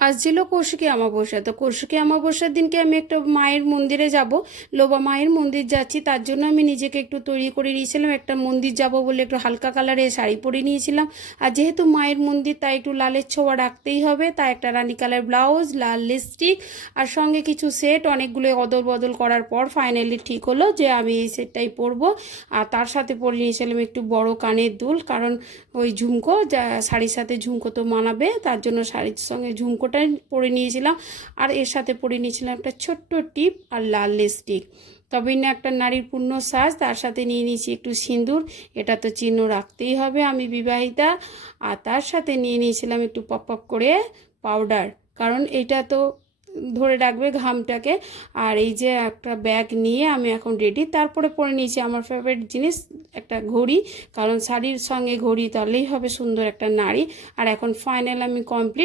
আজ ছিল কৌশিকী অমাবস্যা। তো কৌশিকী অমাবস্যার দিনকে আমি একটা মায়ের মন্দিরে যাব, লোবা মায়ের মন্দির যাচ্ছি। তার জন্য আমি নিজেকে একটু তৈরি করে নিয়েছিলাম, একটা মন্দির যাব বলে একটু হালকা কালারের শাড়ি পরে নিয়েছিলাম। আর যেহেতু মায়ের মন্দির তাই একটু লালের ছোঁয়া রাখতেই হবে, তাই একটা রানী কালার ব্লাউজ, লাল লিপস্টিক আর সঙ্গে কিছু সেট, অনেকগুলো অদল বদল করার পর ফাইনালি ঠিক হলো যে আমি এই সেটটাই পরবো। আর তার সাথে পরে নিয়েছিলাম একটু বড় কানের দুল, কারণ ওই ঝুমকো যা শাড়ির সাথে ঝুমকো তো মানাবে, তার জন্য শাড়ির সঙ্গে ঝুমকোটাই পরে নিয়েছিলাম। আর এর সাথে পরে নিয়েছিলাম একটা ছোট্ট টিপ আর লাল লিপস্টিক। তবেই না একটা নারীর পূর্ণ সাজ। তার সাথে নিয়ে নিয়েছি একটু সিঁদুর, এটা তো চিহ্ন রাখতেই হবে আমি বিবাহিতা। আর তার সাথে নিয়ে নিয়েছিলাম একটু পপ পপ করে পাউডার, কারণ এটা তো ধরে রাখবে ঘামটাকে। আর এই যে একটা ব্যাগ নিয়ে আমি এখন রেডি। তারপরে পরে নিয়েছি আমার ফেভারিট জিনিস, একটা ঘড়ি, কারণ শাড়ির সঙ্গে ঘড়ি তাহলেই হবে সুন্দর একটা নারী। আর এখন ফাইনাল আমি কমপ্লিট।